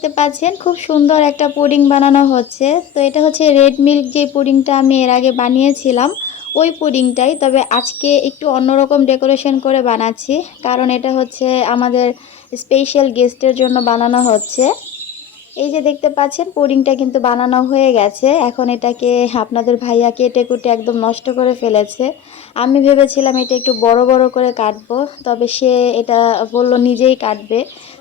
দেখতে পাচ্ছেন, খুব সুন্দর একটা পুডিং বানানো হচ্ছে। তো এটা হচ্ছে রেড মিল্ক যে পুডিংটা আমি এর আগে বানিয়েছিলাম, ওই পুডিংটাই। তবে আজকে একটু অন্যরকম ডেকোরেশন করে বানাচ্ছি, কারণ এটা হচ্ছে আমাদের স্পেশাল গেস্টের জন্য বানানো হচ্ছে। এই যে দেখতে পাচ্ছেন, পুডিংটা কিন্তু বানানো হয়ে গেছে। এখন এটাকে আপনাদের ভাইয়া কেটে কুটে একদম নষ্ট করে ফেলেছে। আমি ভেবেছিলাম এটা একটু বড় বড় করে কাটবো, তবে সে এটা বলল নিজেই কাটবে।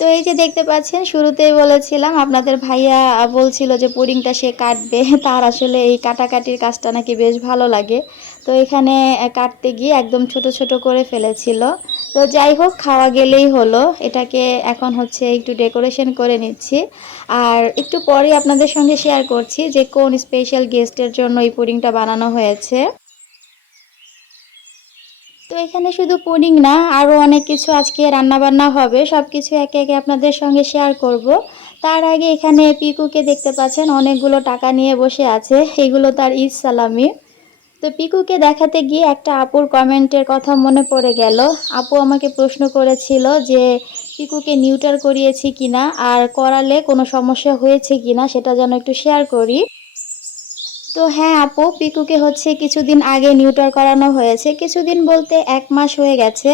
তো এই যে দেখতে পাচ্ছেন, শুরুতেই বলেছিলাম, আপনাদের ভাইয়া বলছিল যে পুডিংটা সে কাটবে, তার আসলে এই কাটাকাটির কাজটা নাকি বেশ ভালো লাগে। তো এখানে কাটতে গিয়ে একদম ছোট ছোট করে ফেলেছিল। তো যাই হোক, খাওয়া গেলেই হলো। এটাকে এখন হচ্ছে একটু ডেকোরেশন করে নিচ্ছি। আর একটু পরে আপনাদের সঙ্গে শেয়ার করছি যে কোন স্পেশাল গেস্টের জন্য এই পুডিংটা বানানো হয়েছে। তো এখানে শুধু পুডিং না আরও অনেক কিছু আজকে রান্নাবান্না হবে। সব কিছু একে একে আপনাদের সঙ্গে শেয়ার করব। তার আগে এখানে পিকুকে দেখতে পাচ্ছেন, অনেকগুলো টাকা নিয়ে বসে আছে। এগুলো তার ঈদ সালামি। তো পিকুকে দেখাতে গিয়ে একটা আপুর কমেন্টের কথা মনে পড়ে গেল। আপু আমাকে প্রশ্ন করেছিল যে, পিকুকে নিউটার করিয়েছি কিনা? আর করালে কোনো সমস্যা হয়েছে কিনা? সেটা যেন একটু শেয়ার করি। তো হ্যাঁ আপু, পিকুকে হচ্ছে কিছুদিন আগে নিউটার করানো হয়েছে। কিছুদিন বলতে এক মাস হয়ে গেছে।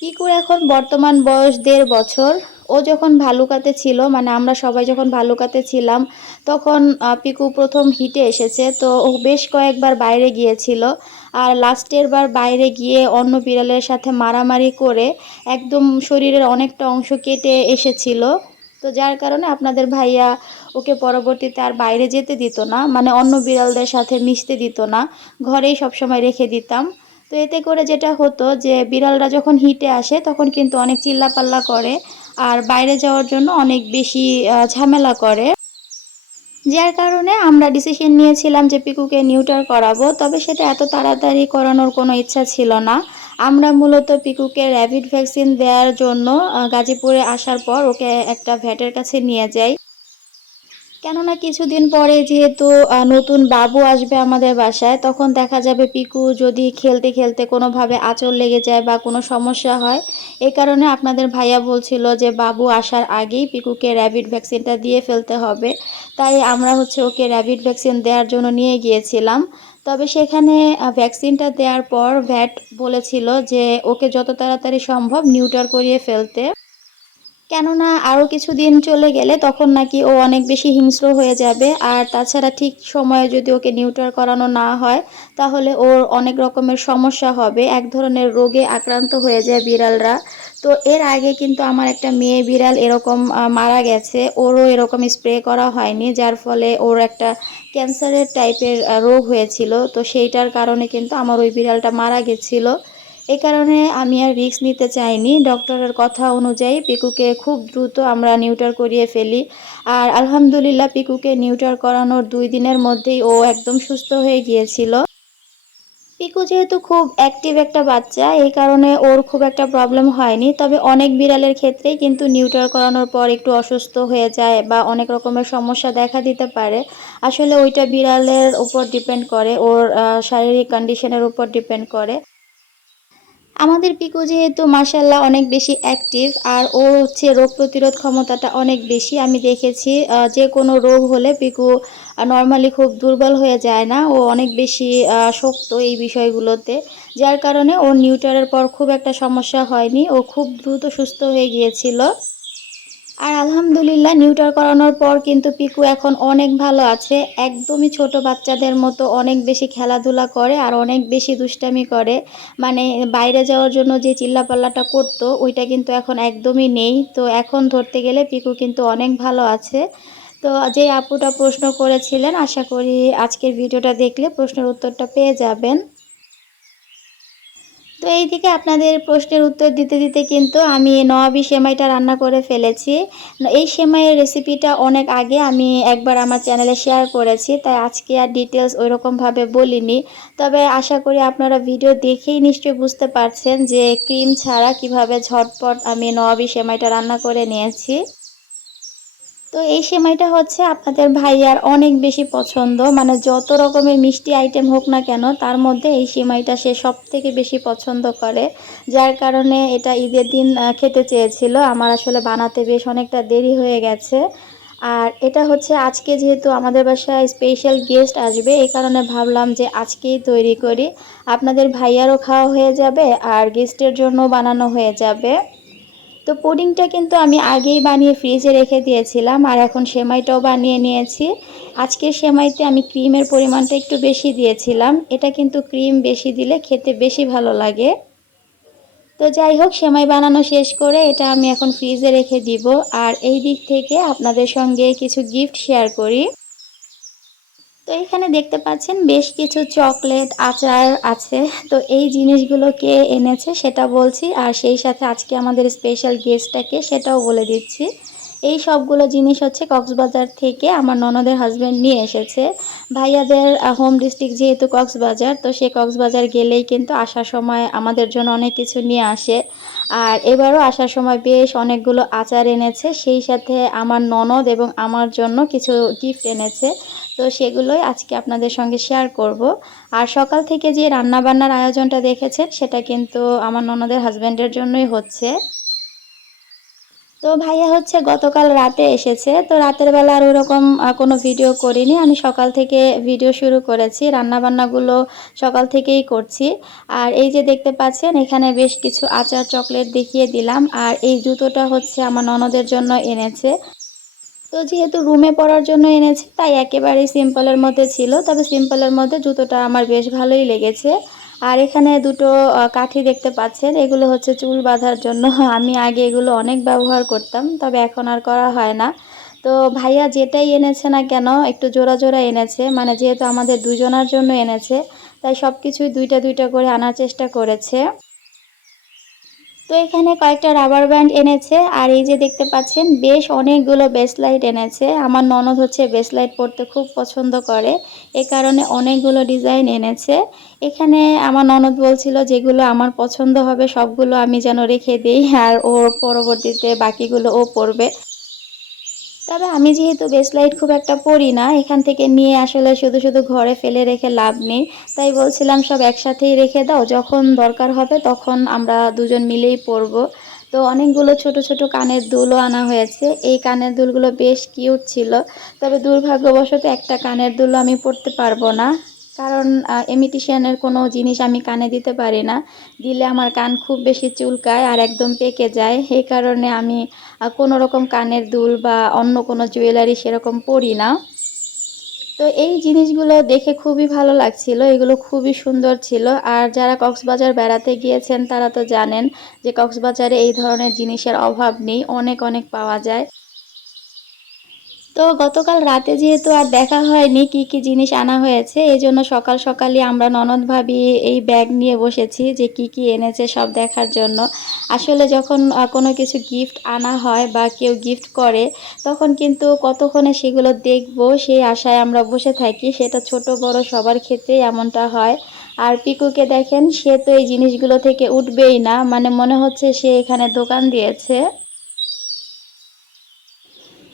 পিকুর এখন বর্তমান বয়স দেড় বছর। ও যখন ভালুকাতে ছিল মানে আমরা সবাই যখন ভালুকাতে ছিলাম, তখন পিকু প্রথম হিটে এসেছে। তো ও বেশ কয়েকবার বাইরে গিয়েছিল। আর লাস্টের বার বাইরে গিয়ে অন্য বিড়ালের সাথে মারামারি করে একদম শরীরের অনেকটা অংশ কেটে এসেছিল। তো যার কারণে আপনাদের ভাইয়া ওকে পরবর্তীতে আর বাইরে যেতে দিত না মানে অন্য বিড়ালদের সাথে মিশতে দিত না, ঘরেই সবসময় রেখে দিতাম। তো এতে করে যেটা হতো যে, বিড়ালরা যখন হিটে আসে তখন কিন্তু অনেক চিল্লাপাল্লা করে আর বাইরে যাওয়ার জন্য অনেক বেশি ঝামেলা করে। যার কারণে আমরা ডিসিশন নিয়েছিলাম যে পিকুকে নিউটার করাবো, তবে সেটা এত তাড়াতাড়ি করানোর কোনো ইচ্ছা ছিল না। আমরা মূলত পিকুকে র্যাবিড ভ্যাকসিন দেওয়ার জন্য গাজীপুরে আসার পর ওকে একটা ভ্যাটের কাছে নিয়ে যাই। কেননা কিছুদিন পরে যেহেতু নতুন বাবু আসবে আমাদের বাসায়, তখন দেখা যাবে পিকু যদি খেলতে খেলতে কোনোভাবে আঁচল লেগে যায় বা কোনো সমস্যা হয় এই কারণে আপনাদের ভাইয়া বলছিল যে বাবু আসার আগেই পিকুকে র্যাবিড ভ্যাকসিনটা দিয়ে ফেলতে হবে। তাই আমরা হচ্ছে ওকে র্যাবিড ভ্যাকসিন দেওয়ার জন্য নিয়ে গিয়েছিলাম। তবে সেখানে ভ্যাকসিনটা দেওয়ার পর ভ্যাট বলেছিল যে ওকে যত তাড়াতাড়ি সম্ভব নিউটার করিয়ে ফেলতে। কেননা আরও কিছু দিন চলে গেলে তখন নাকি ও অনেক বেশি হিংস্র হয়ে যাবে। আর তাছাড়া ঠিক সময়ে যদি ওকে নিউটার করানো না হয়, তাহলে ওর অনেক রকমের সমস্যা হবে। এক ধরনের রোগে আক্রান্ত হয়ে যায় বিড়ালরা। তো এর আগে কিন্তু আমার একটা মেয়ে বিড়াল এরকম মারা গেছে। ওরও এরকম স্প্রে করা হয়নি, যার ফলে ওর একটা ক্যান্সারের টাইপের রোগ হয়েছিল। তো সেইটার কারণে কিন্তু আমার ওই বিড়ালটা মারা গেছিল। এ কারণে আমি আর রিস্ক নিতে চাইনি। ডক্টরের কথা অনুযায়ী পিকুকে খুব দ্রুত আমরা নিউটার করিয়ে ফেলি। আর আলহামদুলিল্লাহ, পিকুকে নিউটার করানোর দুই দিনের মধ্যেই ও একদম সুস্থ হয়ে গিয়েছিল। পিকু যেহেতু খুব অ্যাক্টিভ একটা বাচ্চা, এই কারণে ওর খুব একটা প্রবলেম হয়নি। তবে অনেক বিড়ালের ক্ষেত্রেই কিন্তু নিউটার করানোর পর একটু অসুস্থ হয়ে যায় বা অনেক রকমের সমস্যা দেখা দিতে পারে। আসলে ওইটা বিড়ালের উপর ডিপেন্ড করে, ওর শারীরিক কন্ডিশনের উপর ডিপেন্ড করে। আমাদের পিকু যেহেতু মাসাল্লাহ অনেক বেশি অ্যাক্টিভ আর ও হচ্ছে রোগ প্রতিরোধ ক্ষমতাটা অনেক বেশি, আমি দেখেছি যে কোনো রোগ হলে পিকু নর্মালি খুব দুর্বল হয়ে যায় না, ও অনেক বেশি শক্ত এই বিষয়গুলোতে, যার কারণে ওর নিউটারের পর খুব একটা সমস্যা হয়নি, ও খুব দ্রুত সুস্থ হয়ে গিয়েছিল। আর আলহামদুলিল্লাহ নিউটার করানোর পর কিন্তু পিকু এখন অনেক ভালো আছে। একদমই ছোট বাচ্চাদের মতো অনেক বেশি খেলাধুলা করে আর অনেক বেশি দুষ্টামি করে। মানে বাইরে যাওয়ার জন্য যে চিল্লাপাল্লাটা করতো, ওইটা কিন্তু এখন একদমই নেই। তো এখন ধরতে গেলে পিকু কিন্তু অনেক ভালো আছে। তো যে আপুটা প্রশ্ন করেছিলেন, আশা করি আজকের ভিডিওটা দেখলে প্রশ্নের উত্তরটা পেয়ে যাবেন। তো এইদিকে আপনাদের প্রশ্নের উত্তর দিতে দিতে কিন্তু আমি নবাবি সেমাইটা রান্না করে ফেলেছি। এই সেমাইয়ের রেসিপিটা অনেক আগে আমি একবার আমার চ্যানেলে শেয়ার করেছি, তাই আজকে আর ডিটেলস ওইরকমভাবে বলিনি। তবে আশা করি আপনারা ভিডিও দেখেই নিশ্চয়ই বুঝতে পারছেন যে ক্রিম ছাড়া কীভাবে ঝটপট আমি নবাবি সেমাইটা রান্না করে নিয়েছি। তো এই সেমাইটা হচ্ছে আপনাদের ভাইয়ার অনেক বেশি পছন্দ। মানে যত রকমের মিষ্টি আইটেম হোক না কেন, তার মধ্যে এই সেমাইটা সে সব থেকে বেশি পছন্দ করে। যার কারণে এটা ঈদের দিন খেতে চেয়েছিল। আমার আসলে বানাতে বেশ অনেকটা দেরি হয়ে গেছে। আর এটা হচ্ছে আজকে যেহেতু আমাদের বাসায় স্পেশাল গেস্ট আসবে, এই কারণে ভাবলাম যে আজকেই তৈরি করি। আপনাদের ভাইয়ারও খাওয়া হয়ে যাবে আর গেস্টের জন্য বানানো হয়ে যাবে। তো পুডিংটা কিন্তু আমি আগেই বানিয়ে ফ্রিজে রেখে দিয়েছিলাম, আর এখন সেমাইটাও বানিয়ে নিয়েছি। আজকের সেমাইতে আমি ক্রিমের পরিমাণটা একটু বেশি দিয়েছিলাম, এটা কিন্তু ক্রিম বেশি দিলে খেতে বেশি ভালো লাগে। তো যাই হোক, সেমাই বানানো শেষ করে এটা আমি এখন ফ্রিজে রেখে দিব, আর এই দিক থেকে আপনাদের সঙ্গে কিছু গিফট শেয়ার করি। তো এখানে দেখতে পাচ্ছেন বেশ কিছু চকলেট আচার আছে। তো এই জিনিসগুলো কে এনেছে সেটা বলছি। আর সেই সাথে আজকে আমাদের স্পেশাল গেস্টটাকে সেটাও বলে দিচ্ছি। এই সবগুলো জিনিস হচ্ছে কক্সবাজার থেকে আমার ননদের হাজব্যান্ড নিয়ে এসেছে। ভাইয়াদের হোম ডিস্ট্রিক্ট যেহেতু কক্সবাজার, তো সে কক্সবাজার গেলেই কিন্তু আসার সময় আমাদের জন্য অনেক কিছু নিয়ে আসে। আর এবারও আসার সময় বেশ অনেকগুলো আচার এনেছে, সেই সাথে আমার ননদ এবং আমার জন্য কিছু গিফট এনেছে। তো সেগুলোই আজকে আপনাদের সঙ্গে শেয়ার করব। আর সকাল থেকে যে রান্নাবান্নার আয়োজনটা দেখেছেন, সেটা কিন্তু আমার ননদের হাজব্যান্ডের জন্যই হচ্ছে। তো ভাইয়া হচ্ছে গতকাল রাতে এসেছে, তো রাতের বেলা আর ওরকম কোনো ভিডিও করিনি। আমি সকাল থেকে ভিডিও শুরু করেছি, রান্নাবান্নাগুলো সকাল থেকেই করছি। আর এই যে দেখতে পাচ্ছেন, এখানে বেশ কিছু আচার চকলেট দেখিয়ে দিলাম। আর এই জুতোটা হচ্ছে আমার ননদের জন্য এনেছে। তো যেহেতু রুমে পড়ার জন্য এনেছে, তাই একেবারেই সিম্পলের মধ্যে ছিল। তবে সিম্পলের মধ্যে জুতোটা আমার বেশ ভালোই লেগেছে। আর এখানে দুটো কাঠি দেখতে পাচ্ছেন। এগুলো হচ্ছে চুল বাঁধার জন্য। আমি আগে এগুলো অনেক ব্যবহার করতাম, তবে এখন আর করা হয় না। তো ভাইয়া যেটাই এনেছে না কেন, একটু জোড়া জোড়া এনেছে। মানে যেহেতু আমাদের দুজনার জন্য এনেছে, তাই সব কিছুই দুইটা দুইটা করে আনার চেষ্টা করেছে। তো এখানে কয়েকটা রাবার ব্যান্ড এনেছে আর এই যে দেখতে পাচ্ছেন, বেশ অনেকগুলো বেসলাইট এনেছে। আমার ননদ হচ্ছে বেসলাইট পরতে খুব পছন্দ করে, এ কারণে অনেকগুলো ডিজাইন এনেছে। এখানে আমার ননদ বলছিল যেগুলো আমার পছন্দ হবে সবগুলো আমি যেন রেখে দিই আর ওর পরবর্তীতে বাকিগুলো ও পরবে। তবে আমি যেহেতু বেসলাইট খুব একটা পরি না, এখান থেকে নিয়ে আসলে শুধু শুধু ঘরে ফেলে রেখে লাভ নেই। তাই বলছিলাম সব একসাথেই রেখে দাও, যখন দরকার হবে তখন আমরা দুজন মিলেই পরবো তো অনেকগুলো ছোট ছোট কানের দুলও আনা হয়েছে। এই কানের দুলগুলো বেশ কিউট ছিল, তবে দুর্ভাগ্যবশত একটা কানের দুলও আমি পরতে পারব না। কারণ এমিটিশিয়ানের কোনো জিনিস আমি কানে দিতে পারি না। দিলে আমার কান খুব বেশি চুলকায় আর একদম পেকে যায়। সেই কারণে আমি কোনো রকম কানের দুল বা অন্য কোনো জুয়েলারি সেরকম পরি না। তো এই জিনিসগুলো দেখে খুবই ভালো লাগছিল। এগুলো খুবই সুন্দর ছিল। আর যারা কক্সবাজার বেড়াতে গিয়েছেন, তারা তো জানেন যে কক্সবাজারে এই ধরনের জিনিসের অভাব নেই। অনেক অনেক পাওয়া যায়। তো গতকাল রাতে যেহেতু আর দেখা হয়নি কি কি জিনিস আনা হয়েছে, এই জন্য সকাল সকালই আমরা ননদ ভাবি এই ব্যাগ নিয়ে বসেছি যে কি কি এনেছে সব দেখার জন্য। আসলে যখন কোনো কিছু গিফট আনা হয় বা কেউ গিফট করে, তখন কিন্তু কতক্ষণে সেগুলো দেখব, সেই আশায় আমরা বসে থাকি। সেটা ছোট বড় সবার ক্ষেত্রেই এমনটা হয়। আর পিকুকে দেখেন, সে তো এই জিনিসগুলো থেকে উঠবেই না। মানে মনে হচ্ছে সে এখানে দোকান দিয়েছে।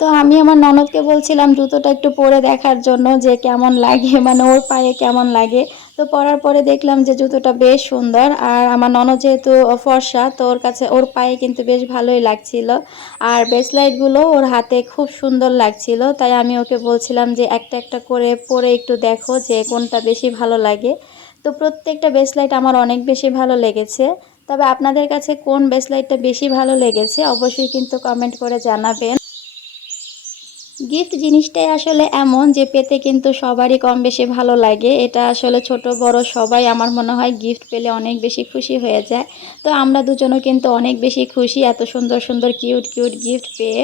তো আমি আমার ননদকে বলছিলাম, জুতোটা একটু পরে দেখার জন্য যে কেমন লাগে মানে ওর পায়ে কেমন লাগে। তো পরার পরে দেখলাম যে জুতোটা বেশ সুন্দর আর আমার ননদ যেহেতু ফর্সা, তো ওর কাছে, ওর পায়ে কিন্তু বেশ ভালোই লাগছিল। আর ব্রেসলাইটগুলো ওর হাতে খুব সুন্দর লাগছিল, তাই আমি ওকে বলছিলাম যে একটা একটা করে পরে একটু দেখো যে কোনটা বেশি ভালো লাগে। তো প্রত্যেকটা ব্রেসলাইট আমার অনেক বেশি ভালো লেগেছে। তবে আপনাদের কাছে কোন ব্রেসলাইটটা বেশি ভালো লেগেছে, অবশ্যই কিন্তু কমেন্ট করে জানাবেন। গিফট জিনিসটাই আসলে এমন যে পেতে কিন্তু সবারই কম বেশি ভালো লাগে। এটা আসলে ছোট, বড় সবাই আমার মনে হয় গিফট পেলে অনেক বেশি খুশি হয়ে যায়। তো আমরা দুজনও কিন্তু অনেক বেশি খুশি এত সুন্দর সুন্দর কিউট কিউট গিফট পেয়ে।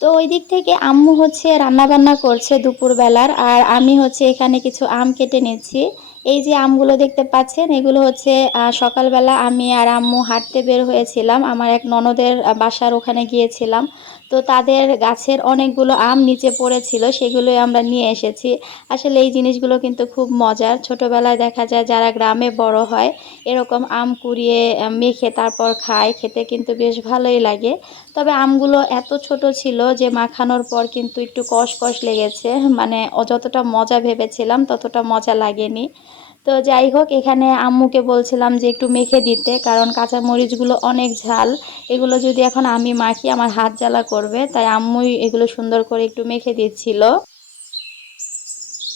তো ওই দিক থেকে আম্মু হচ্ছে রান্না বান্না করছে দুপুরবেলার, আর আমি হচ্ছে এখানে কিছু আম কেটে নিচ্ছি। এই যে আমগুলো দেখতে পাচ্ছেন, এগুলো হচ্ছে সকালবেলা আমি আর আম্মু হাঁটতে বের হয়েছিলাম। আমার এক ননদের বাসার ওখানে গিয়েছিলাম। তো তাদের গাছের অনেকগুলো আম নিচে পড়েছিল সেগুলো আমরা নিয়ে এসেছি। আসলে এই জিনিসগুলো কিন্তু খুব মজার। ছোটবেলায় দেখা যায় যারা গ্রামে বড় হয়, এরকম আম কুড়িয়ে মেখে তারপর খায়, খেতে কিন্তু বেশ ভালোই লাগে। তবে আমগুলো এত ছোট ছিল যে মাখানোর পর কিন্তু একটু কষ কষ লেগেছে। মানে যতটা মজা ভেবেছিলাম, ততটা মজা লাগেনি। তো যাই হোক, এখানে আম্মুকে বলছিলাম যে একটু মেখে দিতে, কারণ কাঁচা মরিচগুলো অনেক ঝাল। এগুলো যদি এখন আমি মাখি, আমার হাত জ্বালা করবে। তাই আম্মুই এগুলো সুন্দর করে একটু মেখে দিচ্ছিল।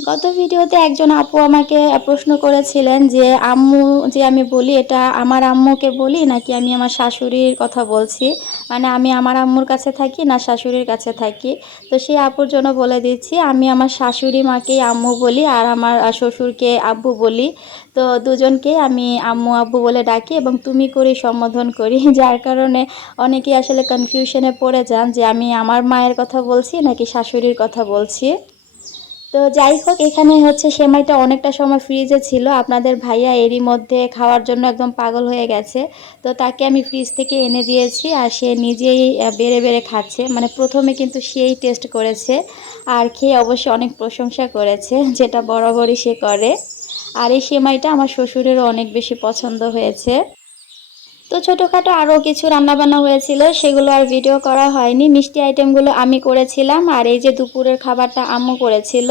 গত ভিডিওতে একজন আপু আমাকে প্রশ্ন করেছিলেন যে, আম্মু, যে আমি বলি, এটা আমার আম্মুকে বলি নাকি আমি আমার শাশুড়ির কথা বলছি? মানে আমি আমার আম্মুর কাছে থাকি না শাশুড়ির কাছে থাকি। তো সেই আপুর জন্য বলে দিচ্ছি, আমি আমার শাশুড়ি মাকেই আম্মু বলি আর আমার শ্বশুরকে আব্বু বলি। তো দুজনকেই আমি আম্মু আব্বু বলে ডাকি এবং তুমি করি সম্বোধন করি। যার কারণে অনেকেই আসলে কনফিউশনে পড়ে যান যে, আমি আমার মায়ের কথা বলছি নাকি শাশুড়ির কথা বলছি? তো যাই হোক, এখানে হচ্ছে সেমাইটা অনেকটা সময় ফ্রিজে ছিল। আপনাদের ভাইয়া এরই মধ্যে খাওয়ার জন্য একদম পাগল হয়ে গেছে। তো তাকে আমি ফ্রিজ থেকে এনে দিয়েছি আর সে নিজেই বেড়ে বেড়ে খাচ্ছে। মানে প্রথমে কিন্তু সেই টেস্ট করেছে আর খেয়ে অবশ্যই অনেক প্রশংসা করেছে, যেটা বরাবরই সে করে। আর এই সেমাইটা আমার শ্বশুরেরও অনেক বেশি পছন্দ হয়েছে। তো ছোটোখাটো আরও কিছু রান্নাবান্না হয়েছিল, সেগুলো আর ভিডিও করা হয়নি। মিষ্টি আইটেমগুলো আমি করেছিলাম, আর এই যে দুপুরের খাবারটা আম্মু করেছিল,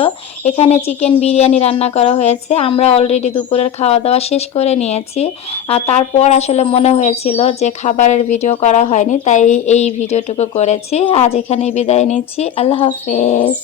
এখানে চিকেন বিরিয়ানি রান্না করা হয়েছে। আমরা অলরেডি দুপুরের খাওয়া দাওয়া শেষ করে নিয়েছি। আর তারপর আসলে মনে হয়েছিল যে খাবারের ভিডিও করা হয়নি, তাই এই ভিডিওটুকু করেছি। আজ এখানেই বিদায় নিচ্ছি। আল্লাহ হাফেজ।